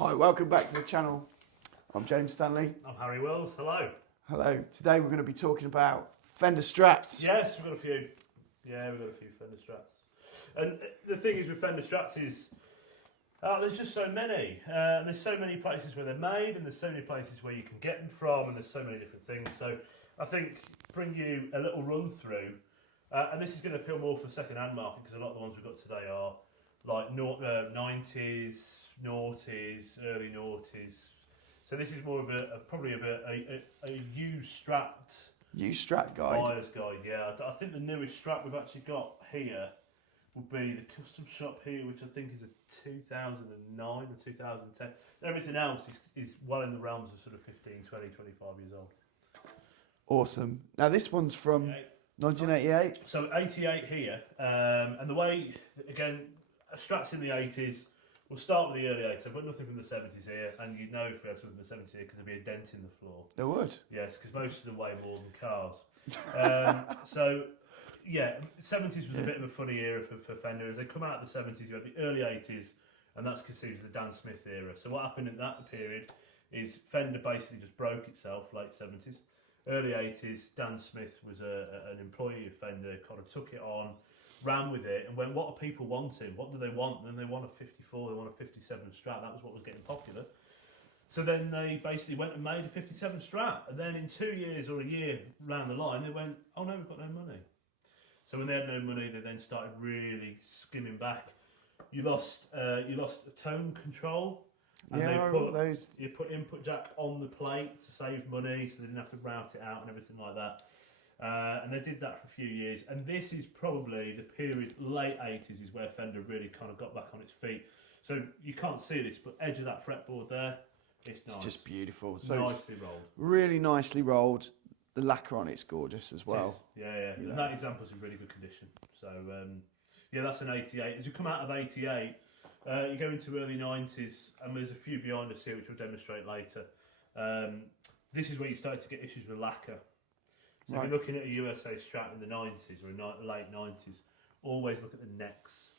Hi, welcome back to the channel. I'm James Stanley. I'm Harry Wells, hello. Hello. Today we're going to be talking about Fender Strats. Yes, we've got a few. Yeah, we've got a few Fender Strats. And the thing is with Fender Strats is, there's just so many. There's so many places where they're made, and there's so many places where you can get them from, and there's so many different things. So I think bring you a little run through, and this is going to appeal more for the second-hand market because a lot of the ones we've got today are like 90s, noughties, early noughties. So this is more of probably a used Strat. Used Strat guide. Buyer's guide, yeah. I think the newest Strat we've actually got here would be the custom shop here, which I think is a 2009 or 2010. Everything else is well in the realms of sort of 15, 20, 25 years old. Awesome. Now this one's from 1988. So 88 here, and the way, again, Strats in the 80s. We'll start with the early 80s. I've got nothing from the 70s here, and you'd know if we had something from the 70s here because there'd be a dent in the floor. There would? Yes, because most of them weigh more than cars. So, yeah, 70s was a bit of a funny era for Fender. As they come out of the 70s, you had the early 80s, and that's considered the Dan Smith era. So what happened in that period is Fender basically just broke itself, late 70s. Early 80s, Dan Smith was an employee of Fender, kind of took it on, ran with it, and went, what are people wanting? What do they want? And then they want a 54, they want a 57 Strat. That was what was getting popular. So then they basically went and made a 57 Strat. And then in 2 years or a year round the line, they went, oh no, we've got no money. So when they had no money, they then started really skimming back. You lost tone control. And yeah, I remember those. You put input jack on the plate to save money, so they didn't have to route it out and everything like that. And they did that for a few years, and this is probably the period, late 80s, is where Fender really kind of got back on its feet. So you can't see this, but edge of that fretboard there, it's nice. It's just beautiful. So nicely rolled. Really nicely rolled. The lacquer on it's gorgeous as well. Yeah. And that example's in really good condition. So yeah, that's an 88. As you come out of 88, you go into early 90s, and there's a few behind us here which we'll demonstrate later. This is where you start to get issues with lacquer. So if you're looking at a USA Strat in the 90s or in the late 90s, always look at the necks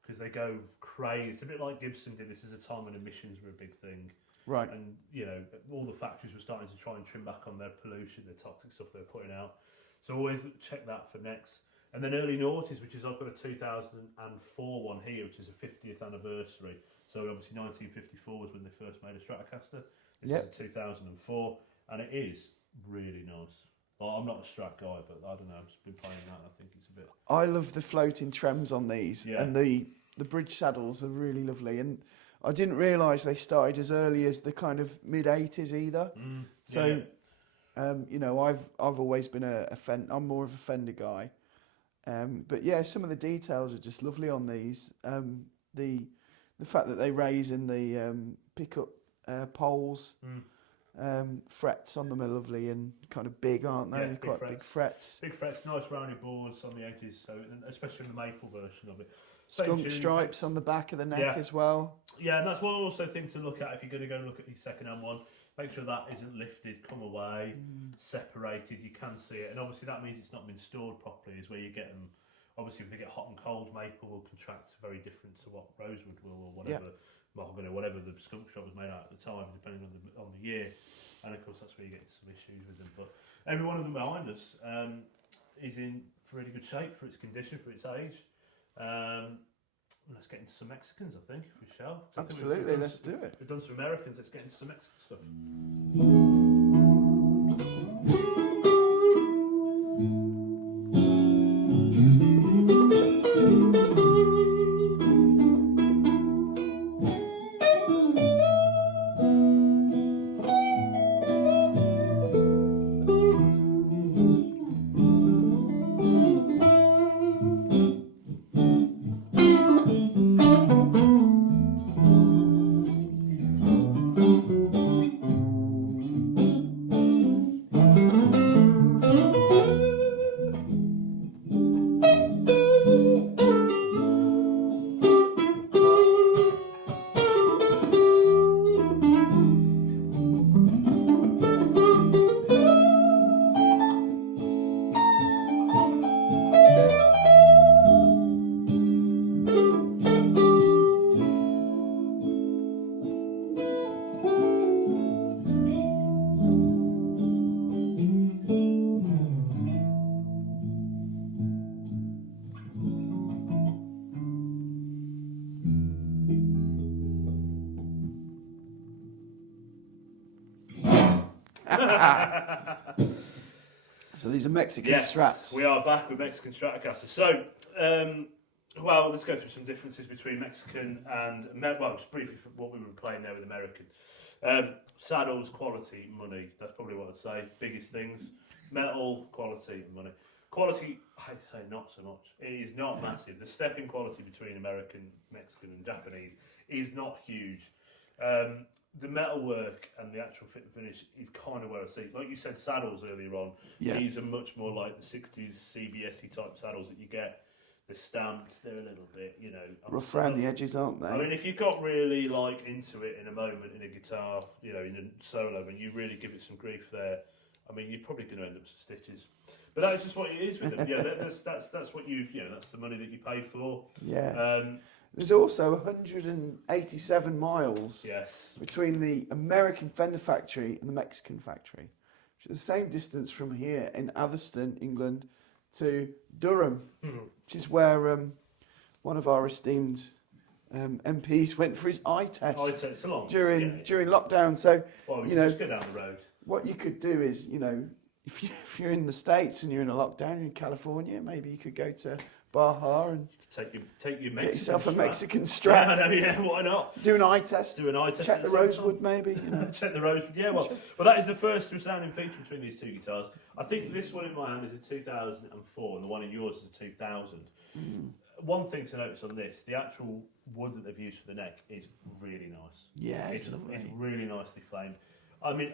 because they go crazy. It's a bit like Gibson did. This is a time when emissions were a big thing. Right. And, you know, all the factories were starting to try and trim back on their pollution, the toxic stuff they're putting out. So always check that for necks. And then early noughties, which is, I've got a 2004 one here, which is a 50th anniversary. So obviously 1954 was when they first made a Stratocaster. This is a 2004, and it is really nice. Well, I'm not a Strat guy, but I don't know, I've just been playing that and I think it's a bit... I love the floating trems on these, and the bridge saddles are really lovely. And I didn't realise they started as early as the kind of mid-80s either. So, you know, I've always been I'm more of a Fender guy. But yeah, some of the details are just lovely on these. The fact that they raise in the pickup poles... frets on them are lovely and kind of big, aren't they? Yeah, They're quite big frets. Big frets, nice rounded boards on the edges, so especially in the maple version of it. Skunk stripes on the back of the neck as well. Yeah, and that's one also thing to look at if you're going to go and look at your second-hand one. Make sure that isn't lifted, come away, separated. You can see it, and obviously that means it's not been stored properly. Is where you get them. Obviously, if they get hot and cold, maple will contract very different to what rosewood will, or whatever. Mahogany, whatever the skunk shot was made out at the time, depending on the year, and of course that's where you get some issues with them. But every one of them behind us is in really good shape for its condition, for its age. Let's get into some Mexicans, I think, if we shall. Absolutely, let's do it. We've done some Americans, let's get into some Mexican stuff. So these are Mexican Yes, Strats. we are back with Mexican Stratocasters. So, well, let's go through some differences between Mexican and, well, just briefly for what we were playing there with American. Saddles, quality, money. That's probably what I'd say. Biggest things. Metal, quality, and money. Quality, I'd say not so much. It is not massive. The step in quality between American, Mexican and Japanese is not huge. The metalwork and the actual fit and finish is kind of where I see. Like you said, saddles earlier on. Yeah. These are much more like the 60s CBSE type saddles that you get. They're stamped, they're a little bit, you know. Rough around the edges, aren't they? I mean, if you got really like into it in a moment in a guitar, you know, in a solo, and you really give it some grief there, I mean, you're probably going to end up some stitches. But that's just what it is with them. Yeah, that's what you know, that's the money that you paid for. Yeah. There's also 187 miles between the American Fender factory and the Mexican factory, which is the same distance from here in Atherstone, England, to Durham, which is where one of our esteemed MPs went for his eye test during lockdown. So, you know, just go down the road. What you could do is, you know, if you're in the States and you're in a lockdown in California, maybe you could go to Baja and take your Mexican get yourself a Strat. Mexican Strat. Yeah, I know, yeah, why not? Do an eye test. Check the rosewood, maybe. You know. Check the rosewood. Yeah, well, that is the first resounding feature between these two guitars. I think this one in my hand is a 2004, and the one in yours is a 2000. One thing to notice on this, the actual wood that they've used for the neck is really nice. Yeah, it's lovely. It's really nicely flamed. I mean,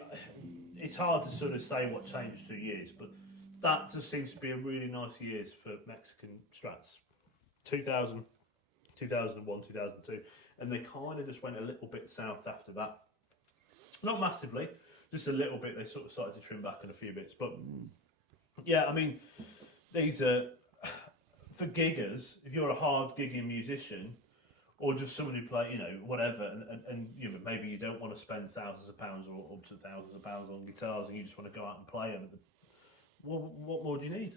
it's hard to sort of say what changed through years, but that just seems to be a really nice years for Mexican Strats. 2000, 2001, 2002, and they kind of just went a little bit south after that. Not massively, just a little bit. They sort of started to trim back on a few bits, but yeah, I mean, these are for giggers. If you're a hard gigging musician, or just someone who play, you know, whatever, and you know, maybe you don't want to spend thousands of pounds or up to thousands of pounds on guitars, and you just want to go out and play them. What more do you need?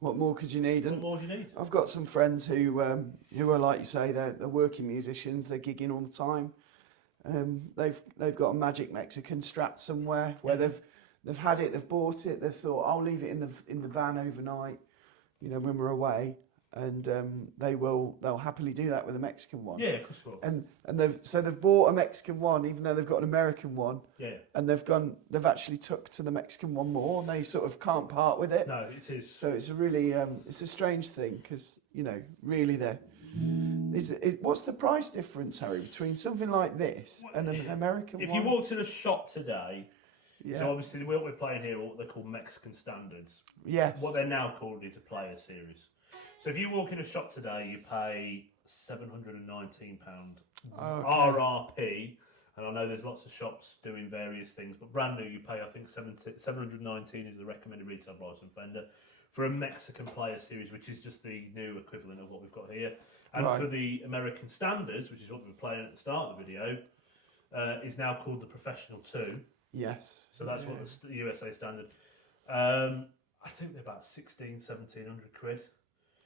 What more could you need? What more do you need? I've got some friends who are like you say, they're working musicians. They're gigging all the time. They've got a magic Mexican Strat somewhere where they've had it, they've bought it. They've thought, I'll leave it in the van overnight, you know, when we're away, and they'll happily do that with a Mexican one. Yeah, of course they will. And they've bought a Mexican one, even though they've got an American one. Yeah. And they've actually took to the Mexican one more, and they sort of can't part with it. No, it is. So it's a really it's a strange thing, because you know, really what's the price difference, Harry, between something like this and an American one? If you walked in a shop today, yeah. So obviously what we're playing here are what they're called Mexican standards. Yes. What they're now called is a player series. So if you walk in a shop today, you pay £719 RRP, and I know there's lots of shops doing various things, but brand new you pay, I think 719 is the recommended retail price on Fender for a Mexican player series, which is just the new equivalent of what we've got here. And for the American standards, which is what we were playing at the start of the video, is now called the Professional 2. Yes. So that's what the USA standard. I think they're about 1,700 quid.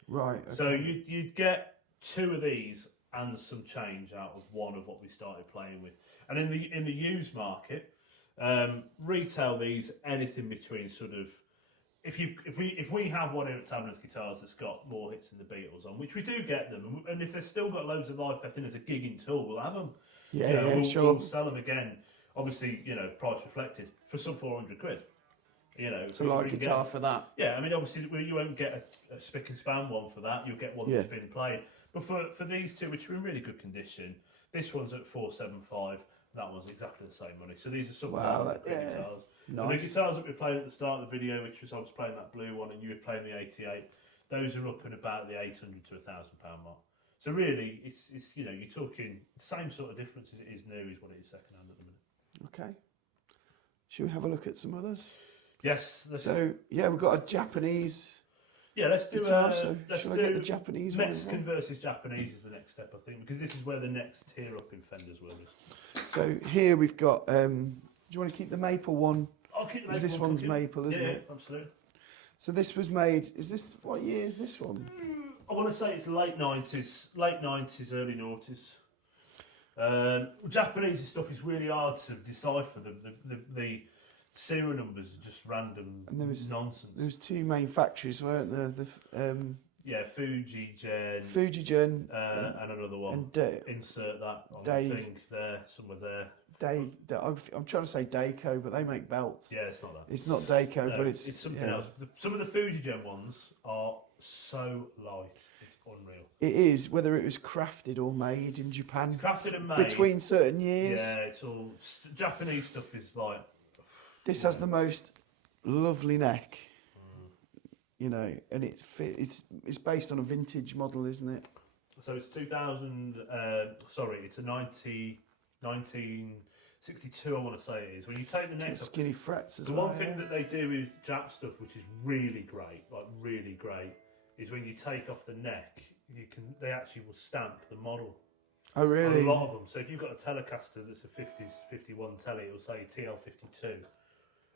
Right. Okay. So you'd get two of these and some change out of one of what we started playing with. And in the used market, retail these anything between sort of, if we have one here at Tablet's Guitars that's got more hits than the Beatles on, which we do get them, and if they've still got loads of life left in as a gigging tool, we'll have them. Yeah, We'll sell them again. Obviously, you know, price reflected for some 400 quid. You know, it's a light guitar for that. Yeah, I mean, obviously you won't get a spick and span one for that. You'll get one that's been played. But for these two, which are in really good condition, this one's at 475. That one's exactly the same money. So these are some guitars. Nice. And the guitars that we played at the start of the video, which was I was playing that blue one, and you were playing the 88. Those are up in about the 800 to £1,000 mark. So really, it's you know, you're talking the same sort of difference as it is new is what it is second hand at the minute. Okay. Should we have a look at some others? Yes. So yeah, we've got a Japanese. Yeah, let's do. Shall I get the Japanese Mexican one? versus Japanese is the next step, I think, because this is where the next tier up in Fender's world is. So here we've got. Do you want to keep the maple one? I'll keep the maple. Because this one's maple, isn't it? Yeah, absolutely. So this was made. Is this what year is this one? I want to say it's late 90s, early noughties. Japanese stuff is really hard to decipher. serial numbers are just random And nonsense. There was 2 main factories, weren't there? Yeah, Fujigen. Fujigen and another one. and Insert that on Day- the thing there, somewhere there. I'm trying to say Dayco, but they make belts. Yeah, it's not that. It's not Dayco, No, but it's something else. Some of the Fujigen ones are so light, it's unreal. It is, whether it was crafted or made in Japan. Crafted and made. Between certain years. Yeah, it's all... Japanese stuff is like... This has the most lovely neck. You know, and it's based on a vintage model, isn't it? So it's 2000... it's a 1962, I want to say it is. When you take the neck off... Skinny frets as the well. one thing that they do with Jap stuff, which is really great, is when you take off the neck, they actually will stamp the model. Oh, really? On a lot of them. So if you've got a Telecaster that's a 50s 51 Tele, it will say TL52,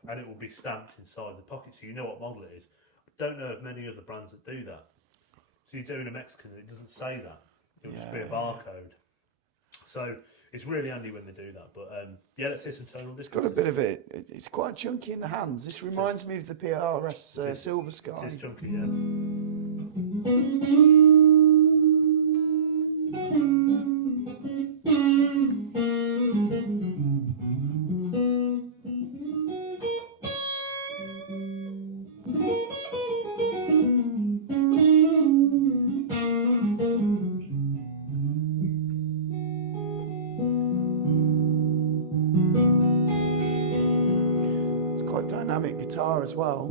and it will be stamped inside the pocket, so you know what model it is. I don't know of many other brands that do that. So you're doing a Mexican, it doesn't say that. It'll just be a barcode. So it's really handy when they do that. But yeah, let's hear some tonal differences. It's got a bit of it. It's quite chunky in the hands. This reminds me of the PRS Silversky. It is chunky, yeah. It's quite dynamic guitar as well.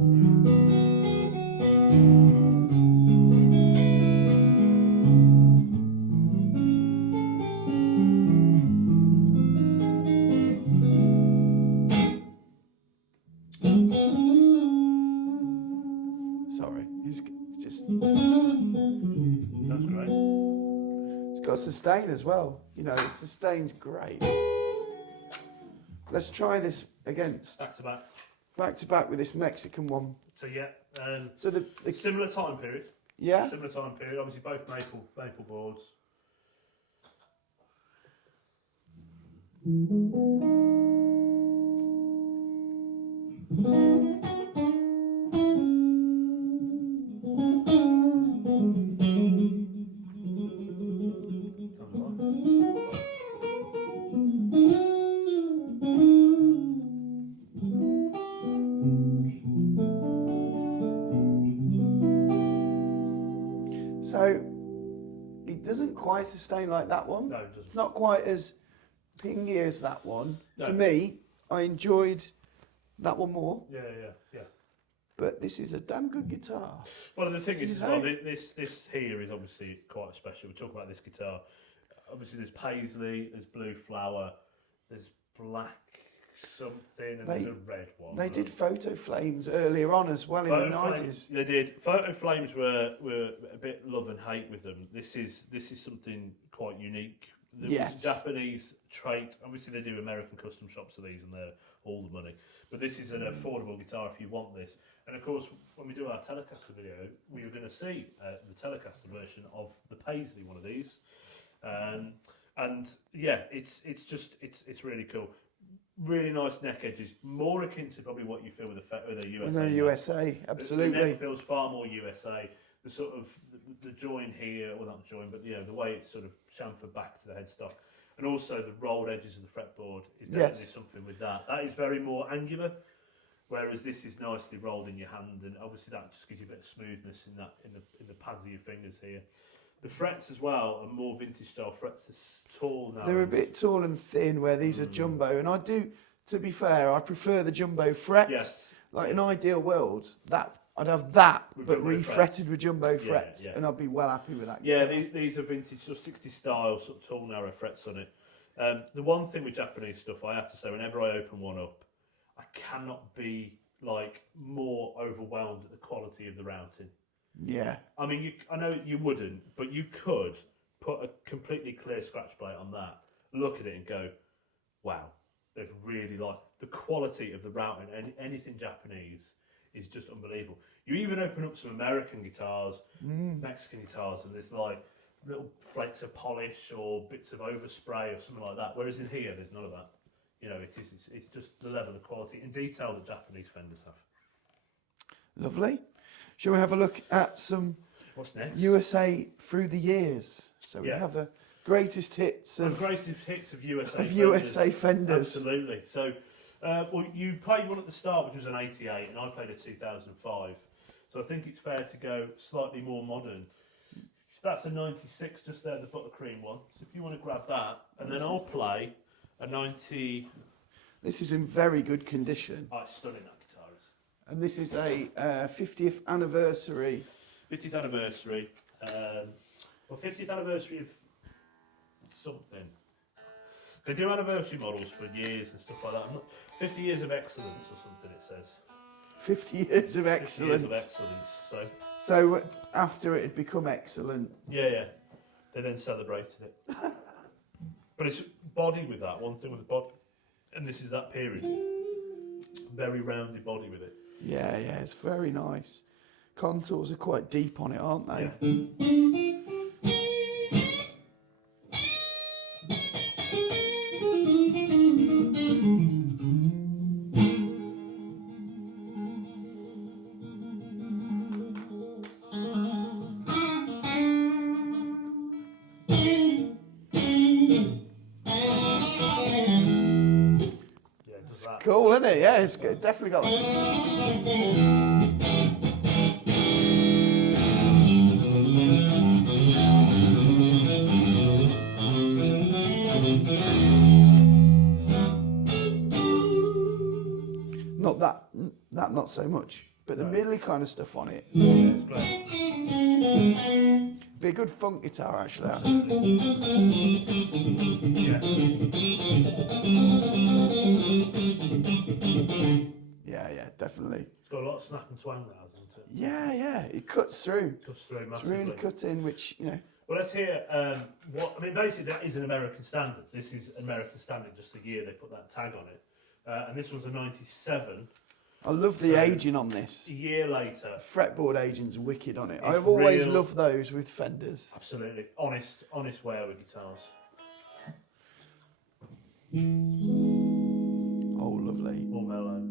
Sorry, it's just... That's great. It's got sustain as well. You know, the sustain's great. Let's try this against back to back with this Mexican one. So yeah, so the similar time period. Yeah. Similar time period. Obviously, both maple boards. So it doesn't quite sustain like that one. No, it doesn't. It's not quite as pingy as that one. No. For me, I enjoyed that one more. Yeah. But this is a damn good guitar. Well, the thing is, You as well, know? this here is obviously quite special. We talk about this guitar. Obviously, there's paisley, there's blue flower, there's black something, and there's a red one. They did photo flames earlier on as well in the 90s. They did. Photo flames were a bit love and hate with them. This is something quite unique. It's a Japanese trait. Obviously, they do American custom shops of these, and they're all the money. But this is an affordable guitar if you want this. And of course, when we do our Telecaster video, we were going to see the Telecaster version of the paisley one of these. And yeah, it's really cool. Really nice neck edges, more akin to probably what you feel with a USA. No, USA, absolutely. The neck feels far more USA. The sort of the join here, well not the join, but the way it's sort of chamfered back to the headstock, and also the rolled edges of the fretboard is definitely something with that. That is very more angular, whereas this is nicely rolled in your hand, and obviously that just gives you a bit of smoothness in the pads of your fingers here. The frets as well are more vintage style frets. They're tall now. They're a bit tall and thin, where these are jumbo. And I do, to be fair, I prefer the jumbo frets. Yes. Like an ideal world, I'd have that, With but jumbo refretted with jumbo frets, yeah. and I'd be well happy with that. Yeah, guitar. these are vintage, sort of 60 style, sort of tall, narrow frets on it. The one thing with Japanese stuff, I have to say, whenever I open one up, I cannot be like more overwhelmed at the quality of the routing. Yeah. I mean, I know you wouldn't, but you could put a completely clear scratch plate on that, look at it and go, wow, they've really the quality of the routing, and anything Japanese is just unbelievable. You even open up some American guitars, Mexican guitars, and there's like little flakes of polish or bits of overspray or something like that, whereas in here, there's none of that. you know, it's just the level of quality and detail that Japanese Fenders have. Lovely. Shall we have a look at some What's next? USA through the years? So we have the greatest hits of USA Fenders. Absolutely. So, well, you played one at the start, which was an 88, and I played a 2005. So I think it's fair to go slightly more modern. That's a 96 just there, the buttercream one. So if you want to grab that, and then I'll play a 90. This is in very good condition. Oh, it's stunning, that guitar is. And this is a 50th anniversary. 50th anniversary. Well, 50th anniversary of something. They do anniversary models for years and stuff like that. 50 years of excellence or something, it says. 50 years of excellence. 50 years of excellence. So after it had become excellent. Yeah. They then celebrated it. But it's body with that, one thing with the body. And this is that period. Very rounded body with it. Yeah, it's very nice. Contours are quite deep on it, aren't they? Yeah. Cool, isn't it? Yeah, it's good. Definitely got that. Not so much, but the middly kind of stuff on it. Yeah, it's great. Be a good funk guitar, actually. Yeah, definitely. It's got a lot of snap and twang now, hasn't it? Yeah, it cuts through. Cuts through massively. It's really cut in, which, you know. Well, let's hear basically that is an American standard. This is American standard, just the year they put that tag on it. And this one's a 97. I love the aging on this. A year later. Fretboard aging's wicked on it. I've always loved those with Fenders. Absolutely. Honest wear with guitars. Oh, lovely. More mellow.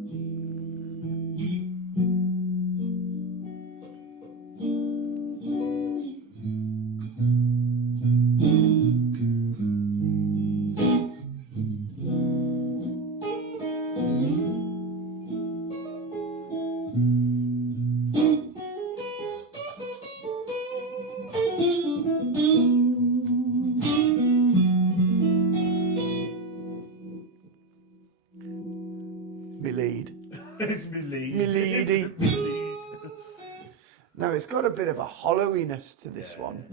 It's me lead. Me leady. Now it's got a bit of a hollowiness to this one.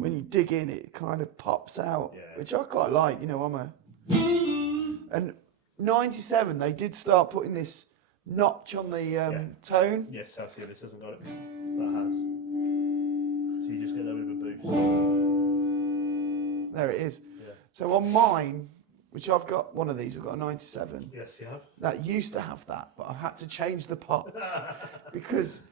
When you dig in, it kind of pops out, which I quite like. You know, and 97, they did start putting this notch on the tone. Yes, I see. This hasn't got it. That has. So you just get a little bit of a boost. There it is. Yeah. So on mine, which I've got one of these, I've got a 97. Yes, you have. That used to have that, but I've had to change the pots because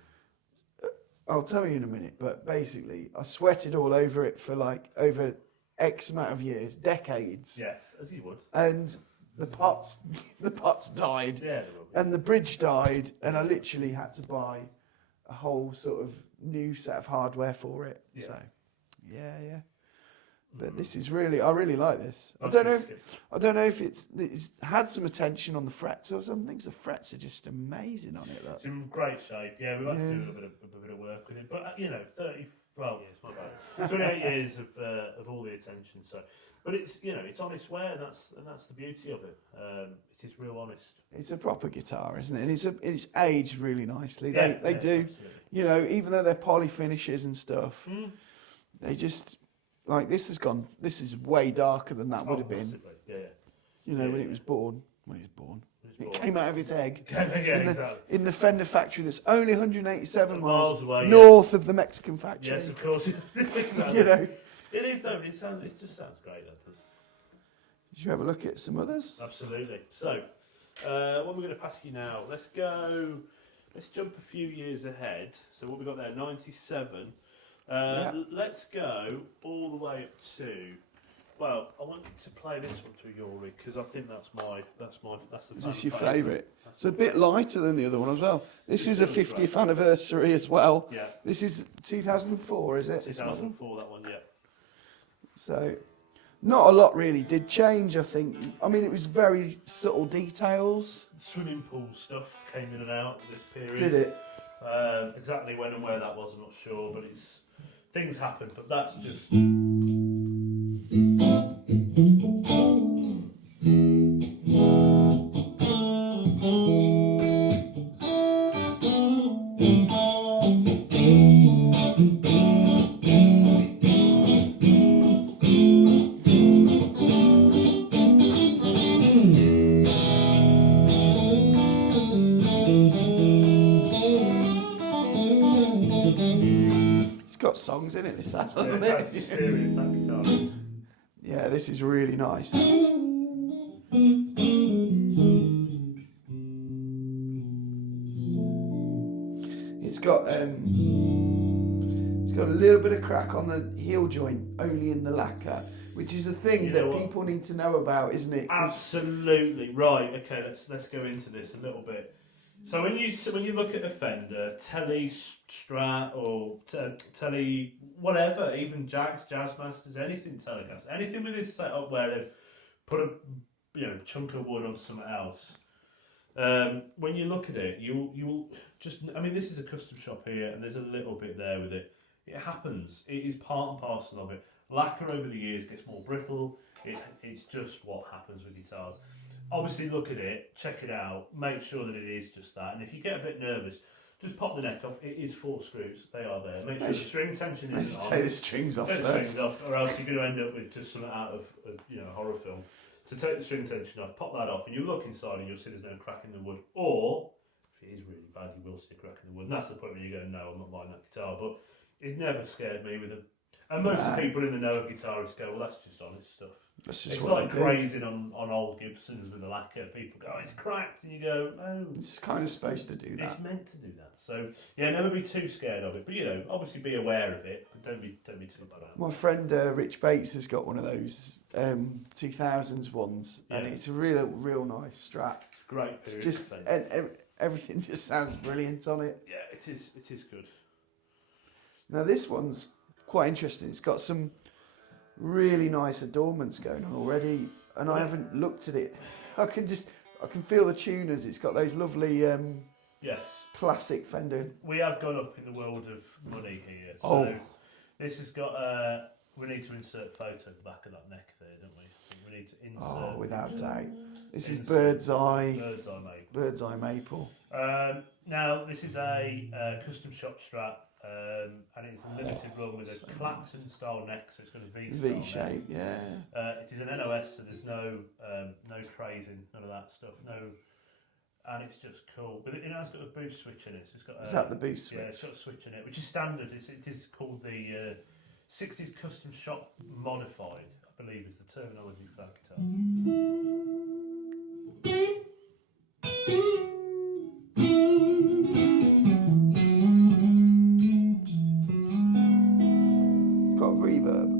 I'll tell you in a minute. But basically, I sweated all over it for like over X amount of years, decades. Yes, as you would. And the pots died, and the bridge died, and I literally had to buy a whole sort of new set of hardware for it. Yeah. So, yeah. But this is really, I really like this. I don't know if it's had some attention on the frets or something. The frets are just amazing on it. Look. It's in great shape. Yeah, we've had to do a bit of work with it. But you know, 30, well, yeah, it's not bad. 28 years of all the attention. So, but it's it's honest wear, and that's the beauty of it. It is real honest. It's a proper guitar, isn't it? And it's aged really nicely. They do. Absolutely. You know, even though they're poly finishes and stuff, they just. Like this is way darker than that would have been. Yeah. You know, when it was born. It came out of its egg. Exactly. In the Fender factory that's only 187 miles away, north of the Mexican factory. Yes, of course. Exactly. You know. It is though. It just sounds great. That does. Did you have a look at some others? Absolutely. So, what we're going to pass you now. Let's jump a few years ahead. So what we got there, 97. Let's go all the way up to. Well, I want you to play this one through your rig because I think that's the. Is this your favourite? It's a bit lighter than the other one as well. This is a 50th anniversary as well. Yeah. This is 2004, is it? 2004, that one, yeah. So, not a lot really did change, I think. I mean, it was very subtle details. Swimming pool stuff came in and out this period. Did it? Exactly when and where that was, I'm not sure, but things happen. But that's just. It's got songs in it, this has, hasn't Yeah, it? it's serious, that guitar is. Yeah, this is really nice. It's got a little bit of crack on the heel joint, only in the lacquer, which is a thing that people need to know about, isn't it? Absolutely right. Okay, let's go into this a little bit. So when you look at a Fender, Tele, Strat, or Tele, whatever, even Jazzmasters, anything Telecaster, anything with this setup where they've put a chunk of wood on something else. When you look at it, you'll just. I mean, this is a custom shop here, and there's a little bit there with it. It happens. It is part and parcel of it. Lacquer over the years gets more brittle. It's just what happens with guitars. Obviously, look at it, check it out, make sure that it is just that. And if you get a bit nervous, just pop the neck off. It is 4 screws; they are there. Make sure the string tension isn't on. Take the strings off first. first. The strings off, or else you're going to end up with just something out of a horror film. So take the string tension off, pop that off, and you look inside and you'll see there's no crack in the wood. Or if it is really bad, you will see a crack in the wood. And that's the point where you go, no, I'm not buying that guitar. But it never scared me with and most of the people in the know of guitarists go, well, that's just honest stuff. That's just it's what like grazing on old Gibsons with the lacquer. People go, oh, it's cracked, and you go, no. It's kind of supposed to do that. It's meant to do that. So yeah, never be too scared of it. But obviously be aware of it, but don't be too bad. My friend Rich Bates has got one of those 2000s ones, and it's a real nice Strat. Great period. It's just everything just sounds brilliant on it. Yeah, it is. It is good. Now this one's quite interesting. It's got some really nice adornments going on already, and I haven't looked at it. I can feel the tuners. It's got those lovely classic Fender. We have gone up in the world of money here. So this has got we need to insert a photo at the back of that neck there, don't we? We need to insert. Oh, without doubt. This is Birdseye. Birdseye Maple. Birdseye Maple. Now this is a custom shop Strat. And it's a limited run with a Clapton style neck, so it's got a V shape, yeah. It is an NOS, so there's no crazing, none of that stuff. And it's just cool. But it has got a boost switch in it. So it's got is that the boost switch? Yeah, it's got a switch in it, which is standard. It is called the 60s custom shop modified, I believe is the terminology for that guitar. Reverb.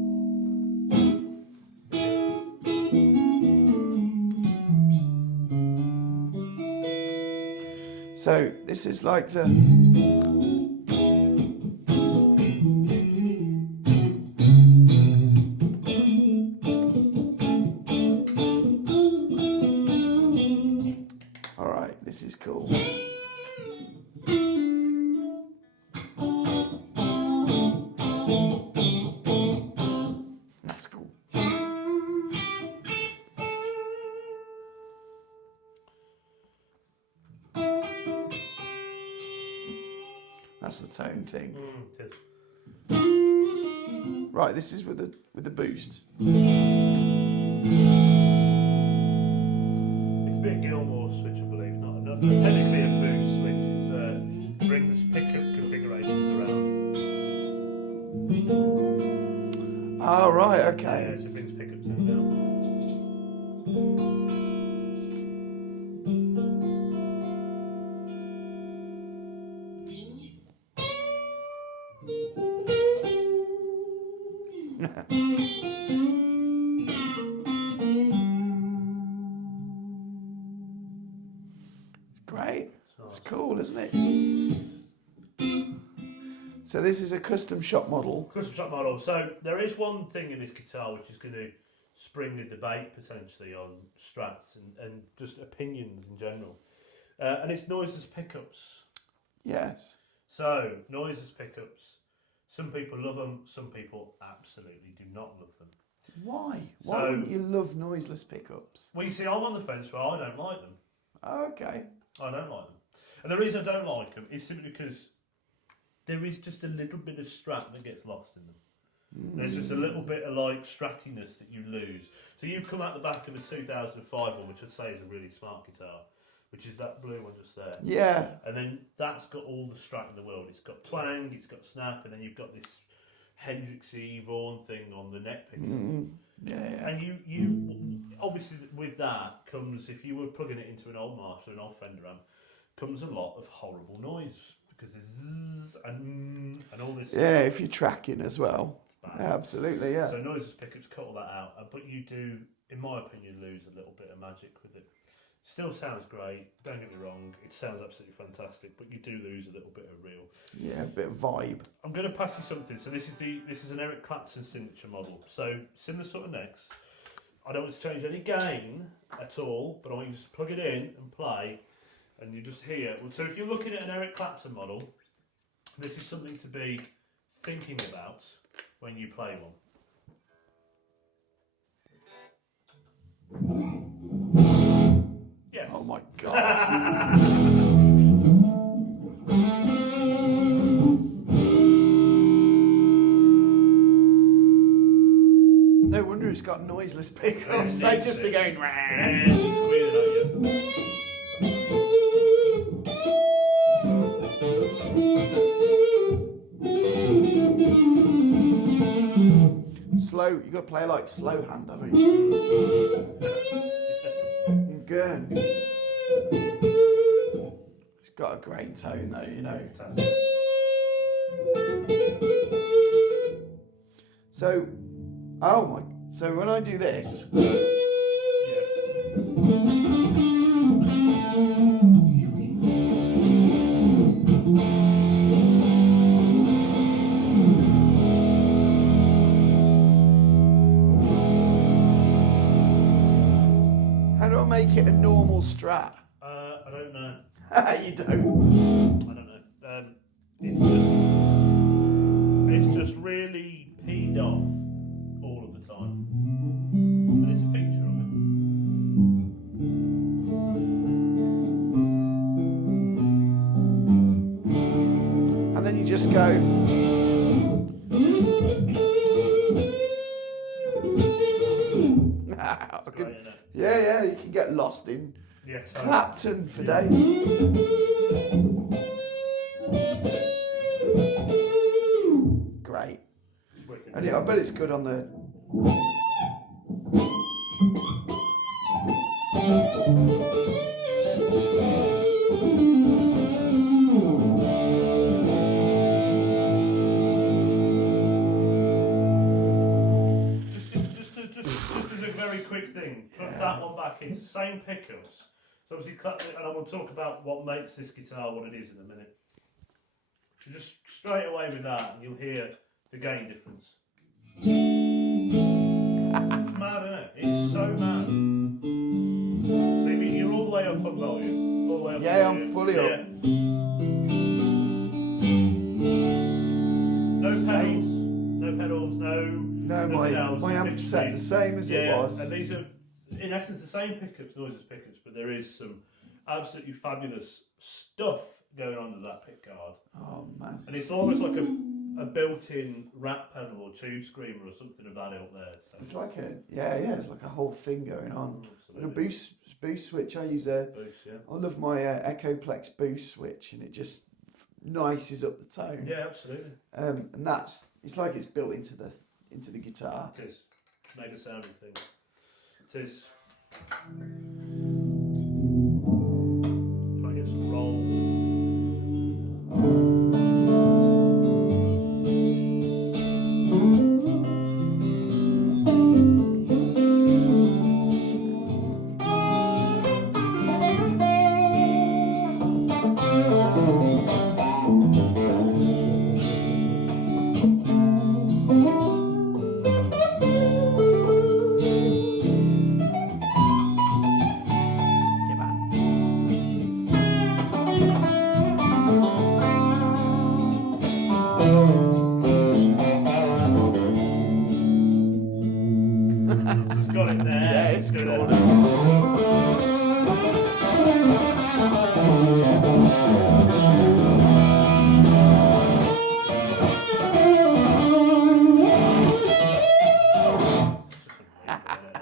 So this is like the all right, this is cool. That's the tone thing. Right, this is with the boost. It's a bit Gilmore switch, I believe. Not technically a boost switch. It brings pickup configurations around. Oh, right, okay. Yeah, so it brings pickups in and down. Great. It's cool, isn't it? So this is a custom shop model. Custom shop model. So there is one thing in this guitar which is going to spring a debate potentially on Strats and just opinions in general. And it's noiseless pickups. Yes. So, noiseless pickups. Some people love them, some people absolutely do not love them. Why? Why wouldn't you love noiseless pickups? Well, you see, I'm on the fence where I don't like them. Oh, okay. I don't like them. And the reason I don't like them is simply because there is just a little bit of Strat that gets lost in them. There's just a little bit of like Stratiness that you lose. So you've come out the back of a 2005 one, which I'd say is a really smart guitar, which is that blue one just there. Yeah. And then that's got all the Strat in the world. It's got twang, it's got snap, and then you've got this Hendrixy Vaughan thing on the neck pickup. Yeah. And you obviously with that comes, if you were plugging it into an old Marshall, an old Fender amp, comes a lot of horrible noise because there's zzz and all this. Yeah, if you're tracking as well. Absolutely, yeah. So noiseless pickups cut all that out, but you do, in my opinion, lose a little bit of magic with it. Still sounds great, don't get me wrong, it sounds absolutely fantastic, but you do lose a little bit of real. Yeah, a bit of vibe. I'm going to pass you something. So this is an Eric Clapton signature model. So similar sort of necks. I don't want to change any gain at all, but I want you to just plug it in and play, and you just hear. So if you're looking at an Eric Clapton model, this is something to be thinking about when you play one. Yes. Oh my god. No wonder it's got noiseless pickups. They just be going slow. You got to play like slow hand, haven't you? Good. It's got a great tone though, you know. So, so when I do this, how do I make it a normal Strat? I don't know. You don't. I don't know. It's just really peed off all of the time, and it's a picture of it. And then you just go. Yeah, you can get lost in Clapton for days. Great. And I bet it's good on the. Just as a very quick thing, put that one back in. Same pickups. So obviously, and I will talk about what makes this guitar what it is in a minute. So just straight away with that, and you'll hear the gain difference. It's mad, isn't it? It's so mad. So if you're all the way up on volume, all the way up. Yeah, on volume, I'm fully up. No pedals, No, my amp's set the same as it was. And these are, in essence, the same pickups, noiseless pickups, but there is some absolutely fabulous stuff going on to that pick guard. Oh man! And it's almost like a built-in rat pedal or tube screamer or something of that ilk there. So. It's like it's like a whole thing going on. Like a boost switch. I use I love my Echoplex boost switch, and it just nices up the tone. Yeah, absolutely. And it's like it's built into the guitar. It is. Mega sounding thing. It is. Try and get some roll. it's got it there. Yeah, it's got cool.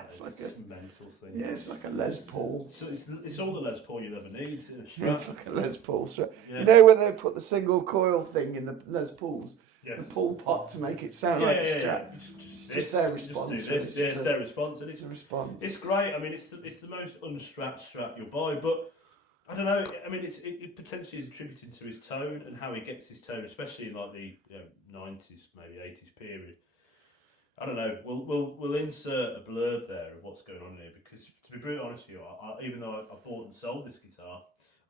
It's like a mental thing. Yeah, it's like a Les Paul. So it's all the Les Paul you'll ever need. Yeah, it's like a Les Paul. So, yeah. You know when they put the single coil thing in the Les Pauls? Yes. The pull pot to make it sound like a Strat. It's just their response. It's their response, and it's a response. It's great. I mean, it's the most unstrat Strat you'll buy, but I don't know. I mean, it potentially is attributed to his tone and how he gets his tone, especially in like the 90s, maybe 80s period. I don't know. We'll insert a blurb there of what's going on here, because to be brutally honest with you, even though I bought and sold this guitar,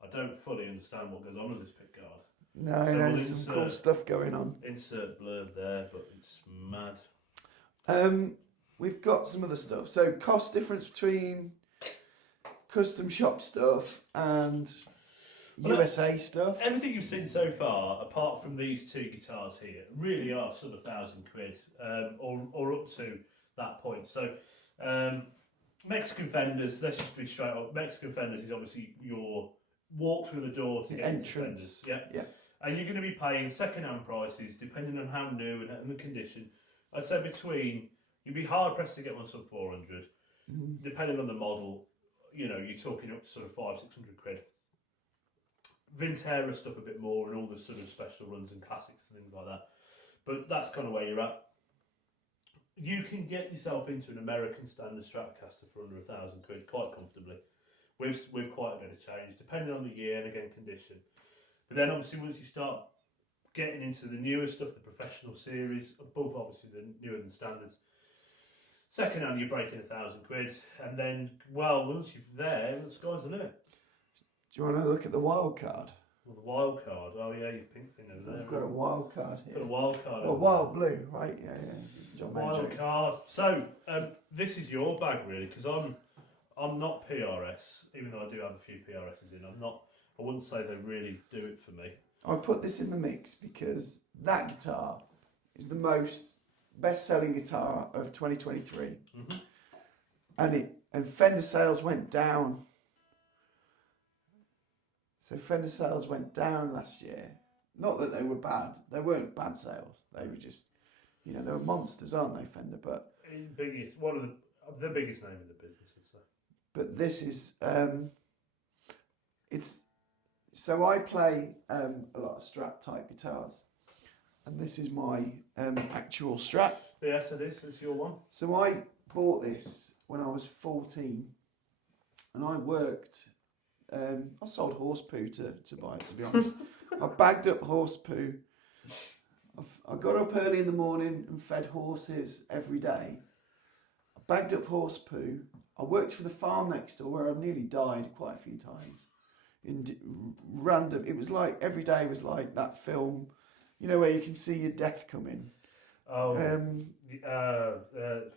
I don't fully understand what goes on with this pickguard. No, So there's some cool stuff going on. Insert blurb there, but it's mad. We've got some other stuff. So cost difference between custom shop stuff and USA stuff. Everything you've seen so far, apart from these two guitars here, really are sort of £1,000, or up to that point. So Mexican Fenders, let's just be straight up. Mexican Fenders is obviously your walk through the door to get entrance. Into Fenders. Yeah. And you're going to be paying second-hand prices depending on how new and the condition. I'd say you'd be hard pressed to get one sub 400, depending on the model. You're talking up to sort of £500-600. Vintera stuff a bit more, and all the sort of special runs and classics and things like that. But that's kind of where you're at. You can get yourself into an American standard Stratocaster for under £1,000 quite comfortably, with quite a bit of change, depending on the year and again condition. But then obviously once you start getting into the newer stuff, the professional series, above obviously the newer than standards, second hand you're breaking £1,000, and then once you're there, the sky's the limit. Do you want to look at the wild card? Well, the wild card. Oh yeah, your pink thing over there. I've got a wild card here. Got a wild card. Well, wild blue, right? Yeah. John wild Major. card. So this is your bag really, because I'm not PRS, even though I do have a few PRSs in. I wouldn't say they really do it for me. I put this in the mix because that guitar is the most best-selling guitar of 2023, and Fender sales went down. So Fender sales went down last year. Not that they were bad; they weren't bad sales. They were just, they were monsters, aren't they, Fender? But One of the biggest name in the business, I'd say. But this is it's. So I play a lot of Strat type guitars, and this is my actual Strat. Yes, it is. It's your one. So I bought this when I was 14, and I worked. I sold horse poo to buy it, to be honest. I bagged up horse poo. I got up early in the morning and fed horses every day. I bagged up horse poo. I worked for the farm next door where I nearly died quite a few times. It was like every day was like that film, where you can see your death coming. Oh,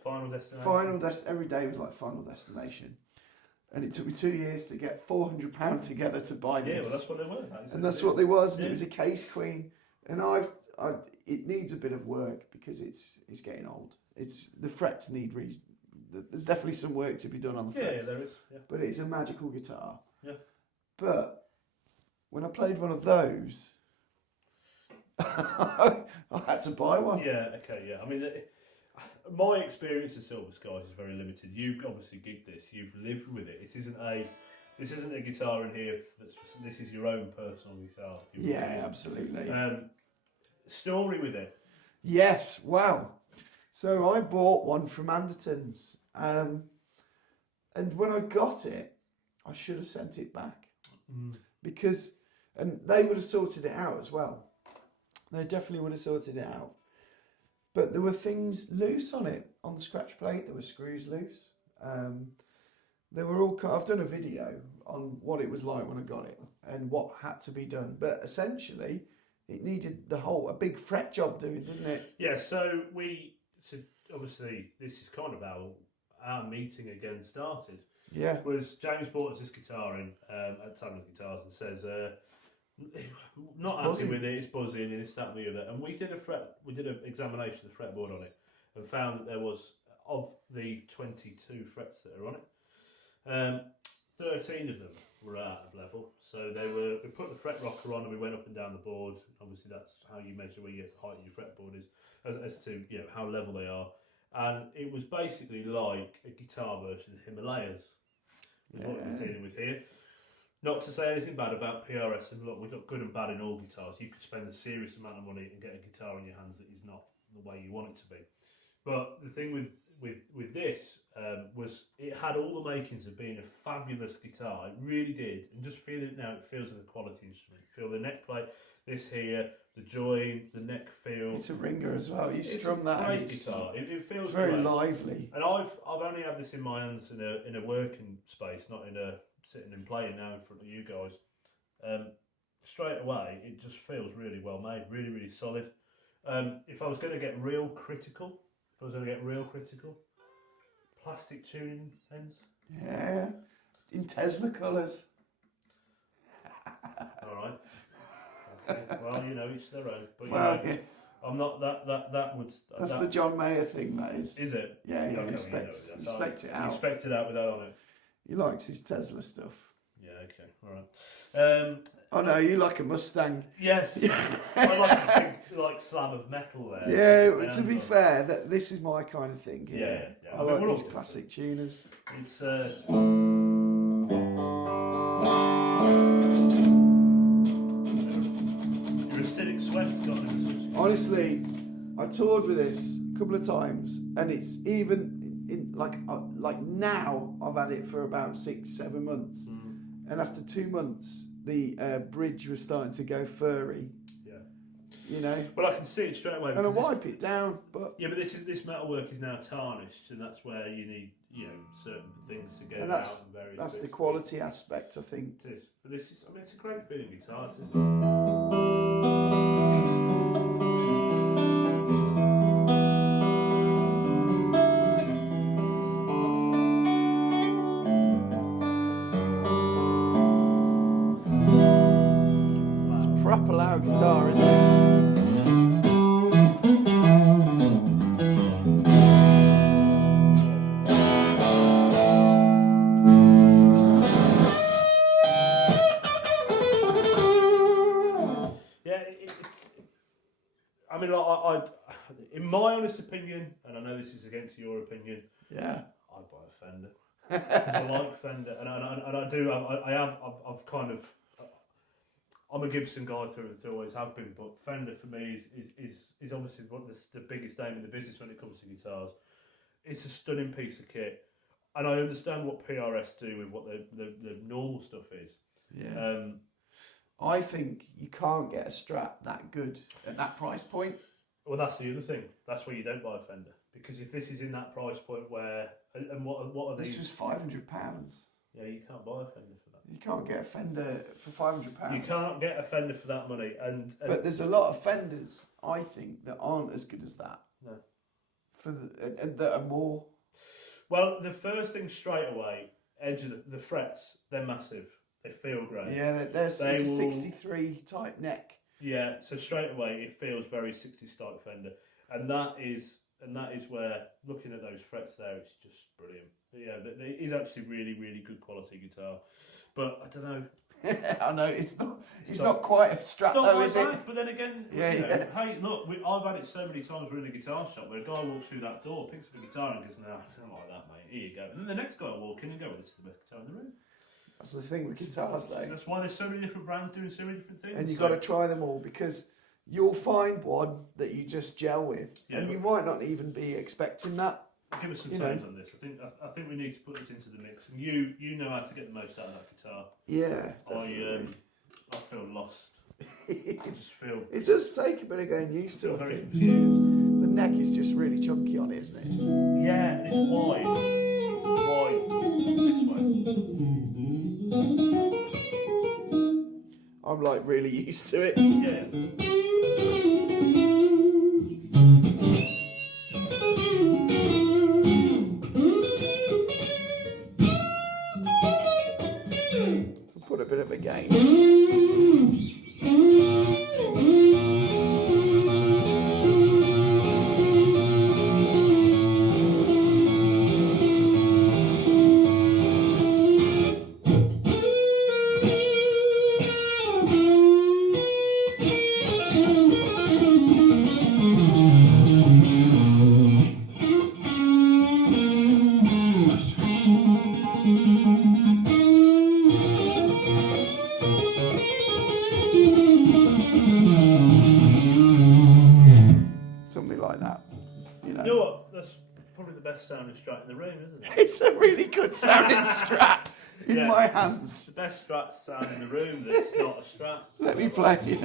Final Destination. Every day was like Final Destination, and it took me 2 years to get £400 together to buy this. Yeah, well, that's what they were. And that's what they was. And it was a Case Queen, and it needs a bit of work because it's getting old. The frets need there's definitely some work to be done on the frets. Yeah, there is. Yeah. But it's a magical guitar. Yeah. But when I played one of those, I had to buy one. Yeah, okay, yeah. I mean, my experience of Silver Skies is very limited. You've obviously gigged this. You've lived with it. This isn't a guitar in here. This is your own personal guitar. Yeah, absolutely. Story with it. Yes. Wow. So I bought one from Anderton's, and when I got it, I should have sent it back and they would have sorted it out as well. They definitely would have sorted it out. But there were things loose on it, on the scratch plate. There were screws loose. They were all. I've done a video on what it was like when I got it and what had to be done. But essentially, it needed a big fret job doing, didn't it? Yeah. So obviously this is kind of our meeting again started. Yeah. Was James bought us this guitar in at Tanner Guitars and says, not happy with it, it's buzzing and this, that and the other. And we did an examination of the fretboard on it and found that there was, of the 22 frets that are on it. 13 of them were out of level, so we put the fret rocker on and we went up and down the board. Obviously that's how you measure where your height of your fretboard is, as to how level they are. And it was basically like a guitar version of Himalayas, is what we're dealing with here. Not to say anything bad about PRS, and look, we've got good and bad in all guitars. You could spend a serious amount of money and get a guitar in your hands that is not the way you want it to be. But the thing with this was it had all the makings of being a fabulous guitar. It really did. And just feel it now, it feels like a quality instrument. Feel the neck plate, this here, the join, the neck feel. It's a ringer as well. You strum that. Great guitar. It feels it's very great. lively. And I've only had this in my hands in a working space, not in a sitting and playing now in front of you guys. Straight away, it just feels really well made, really, really solid. If I was going to get real critical, plastic tuning ends. Yeah, in Tesla colours. All right. Okay. Well, each their own. But Yeah. I'm not that would. That's the John Mayer thing, that is. Is it? Yeah, Okay, inspect it out. Inspect it out with that on it. He likes his Tesla stuff. Yeah. Okay. All right. Oh no, you like a Mustang. Yes. I like a big slab of metal there. Yeah, to be fair, this is my kind of thing. Yeah. I like these classic tuners. It's your acidic sweat's got them. Honestly, I toured with this a couple of times, and it's even in like now I've had it for about 6-7 months, and after 2 months the bridge was starting to go furry. Well, I can see it straight away. And I wipe it down, but yeah, but this metalwork is now tarnished, and that's where you need certain things to get and out. And various that's bits. the quality aspect, I think. It is, but this is. I mean, it's a great feeling guitar, isn't it? Proper loud guitar, isn't it? Yeah, I mean, I, in my honest opinion, and I know this is against your opinion, yeah, I'd buy a Fender. I like Fender, and I do. I've kind of. I'm a Gibson guy through and through, always have been, but Fender for me is obviously the biggest name in the business when it comes to guitars. It's a stunning piece of kit, and I understand what PRS do with what the normal stuff is. Yeah. I think you can't get a Strat that good at that price point. Well, that's the other thing. That's why you don't buy a Fender, because if this is in that price point where and what are these? This was £500. Yeah, you can't buy a Fender for that. You can't get a Fender for £500. You can't get a Fender for that money, but there's a lot of Fenders, I think, that aren't as good as that. No. And that are more. Well, the first thing straight away, edge of the frets, they're massive. They feel great. Yeah, there's a 63 type neck. Yeah, so straight away it feels very 60s type Fender, and that is where, looking at those frets there, it's just brilliant. Yeah, it is actually really, really good quality guitar. But I don't know. I know it's not quite a Strat though, is it? But then again, hey, look, I've had it so many times. We're in a guitar shop where a guy walks through that door, picks up a guitar, and goes, "No, I don't like that, mate. Here you go." And then the next guy will walk in and go, "Well, this is the best guitar in the room." That's the thing with guitars, though. That's why there's so many different brands doing so many different things. And you've got to try them all, because you'll find one that you just gel with, and you might not even be expecting that. Give us some tones on this. I think we need to put this into the mix, and you know how to get the most out of that guitar. Yeah, definitely. I feel lost. It does take a bit of getting used to. Very confused. The neck is just really chunky on it, isn't it? Yeah, and it's wide. It's wide this way. I'm like really used to it. Yeah. Put a bit of a gain. best sounding Strat in the room, isn't it? It's a really good sounding Strat in my hands. It's the best Strat sound in the room that's not a Strat. Let me play it.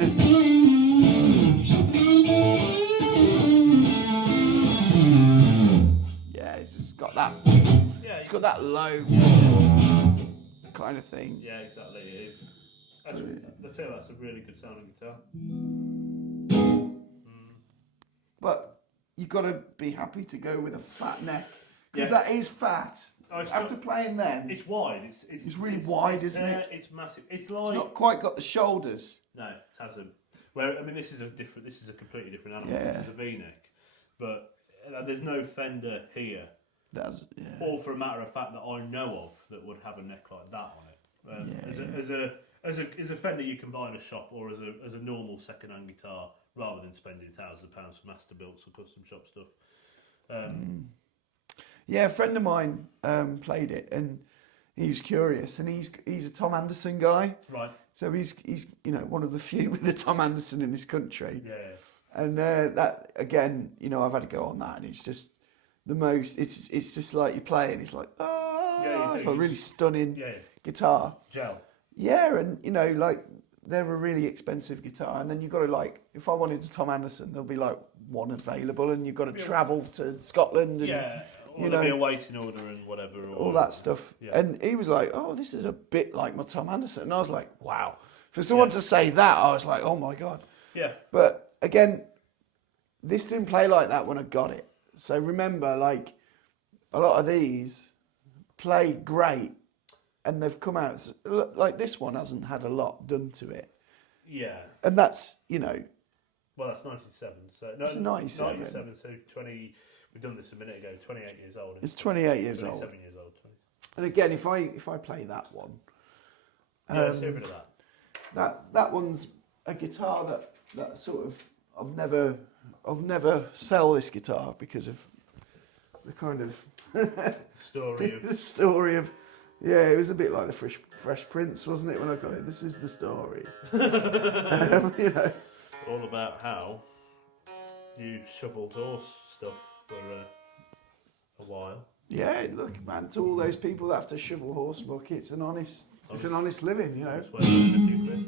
Yeah, it's just got that. Yeah, It's got that low kind of thing. Yeah, exactly. It is. I'll tell you, that's a really good sounding guitar. But you've got to be happy to go with a fat neck, because Yes. that is fat. After playing them, it's wide. It's really wide, isn't it? It's massive. It's like it's not quite got the shoulders. No, it hasn't. Where I mean, this is a completely different animal. Yeah. This is a V-neck, but there's no Fender here. That's Or for a matter of fact that I know of that would have a neck like that on it. As a Fender you can buy in a shop, or as a normal second-hand guitar, rather than spending thousands of pounds for master builds or custom shop stuff. Yeah, a friend of mine played it, and he was curious, and he's a Tom Anderson guy. Right. So he's one of the few with a Tom Anderson in this country. Yeah. And that again, I've had to go on that, and it's just the most. It's just like you play, and it's like it's like a really stunning guitar. Gel. Yeah, and like they're a really expensive guitar, and then you've got to if I wanted a Tom Anderson, there'll be like one available, and you've got to travel to Scotland, and or there'll be a waiting order and whatever, or all that stuff. Yeah. And he was like, "Oh, this is a bit like my Tom Anderson," and I was like, "Wow!" For someone to say that, I was like, "Oh my god!" Yeah. But again, this didn't play like that when I got it. So remember, like a lot of these play great, and they've come out like this one hasn't had a lot done to it. Yeah. And that's Well, that's 97. So no, it's 97. 97. So 20. We've done this a minute ago. 28 years old. It's 28 years old. 27 years old. 20. And again, if I play that one, let's do a bit of that. That one's a guitar that sort of I've never sell this guitar because of the kind of Story of the story of it was a bit like the Fresh Prince, wasn't it, when I got it? This is the story. All about how you shoveled horse stuff for a while. Yeah, look, man, to all those people that have to shovel horse muck, it's an honest living, That's where I'm a few quid.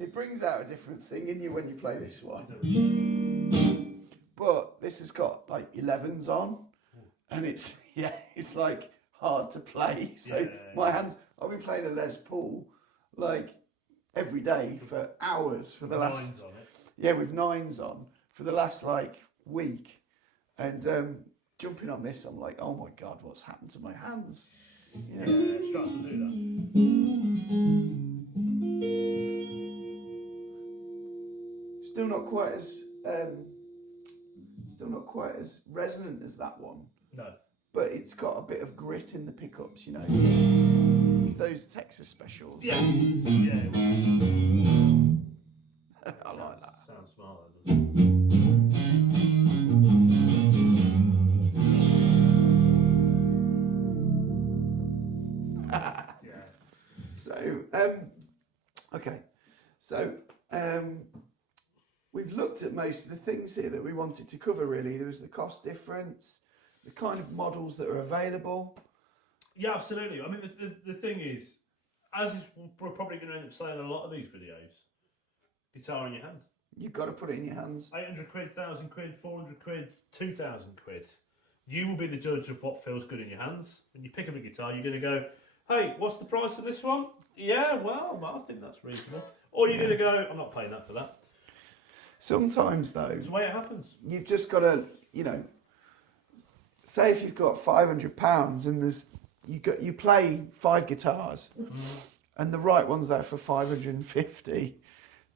It brings out a different thing in you when you play this one. But this has got like 11s on, and it's like hard to play. So my hands, I've been playing a Les Paul like every day for hours for the last 9s on it. Yeah, with 9s on for the last like week, and jumping on this, I'm like, oh my god, what's happened to my hands? Yeah, Strats will do that. Still not quite as resonant as that one. No. But it's got a bit of grit in the pickups, It's those Texas specials. Yes. Yeah. I like that. Sounds smart, that doesn't So, okay. So, we've looked at most of the things here that we wanted to cover, really. There was the cost difference, the kind of models that are available. Yeah, absolutely. I mean, the thing is, as is, we're probably going to end up saying a lot of these videos, guitar in your hand. You've got to put it in your hands. 800 quid, 1,000 quid, 400 quid, 2,000 quid. You will be the judge of what feels good in your hands. When you pick up a guitar, you're going to go, hey, what's the price of this one? Yeah, well, I think that's reasonable. Or you're going to go, I'm not paying that for that. Sometimes, though, it's the way it happens. You've just got to, say if you've got £500 and you play 5 guitars, and the right one's there for 550,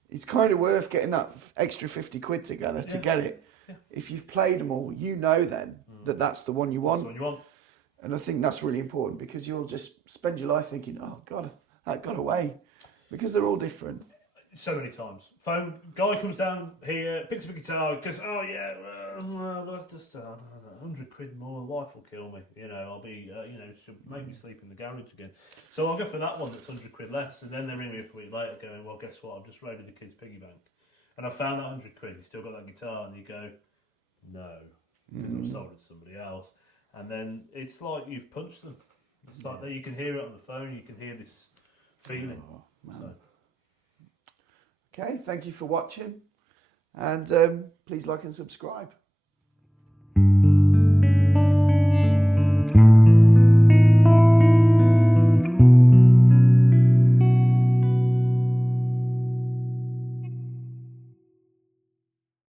it's kind of worth getting that extra 50 quid together to get it. Yeah. If you've played them all, you know then that that's the one you want. That's the one you want. And I think that's really important, because you'll just spend your life thinking, oh God, that got away, because they're all different. So many times. Phone guy comes down here, picks up a guitar, goes, oh yeah, well, just 100 quid more, wife will kill me. You know, I'll be, you know, she'll make me sleep in the garage again. So I'll go for that one that's 100 quid less, and then they ring me up a week later going, well, guess what? I've just raided the kid's piggy bank, and I found that 100 quid. You still got that guitar, and you go, no, because I've sold it to somebody else. And then it's like you've punched them. It's like that. You can hear it on the phone. You can hear this feeling. So. Okay, thank you for watching, and please like and subscribe.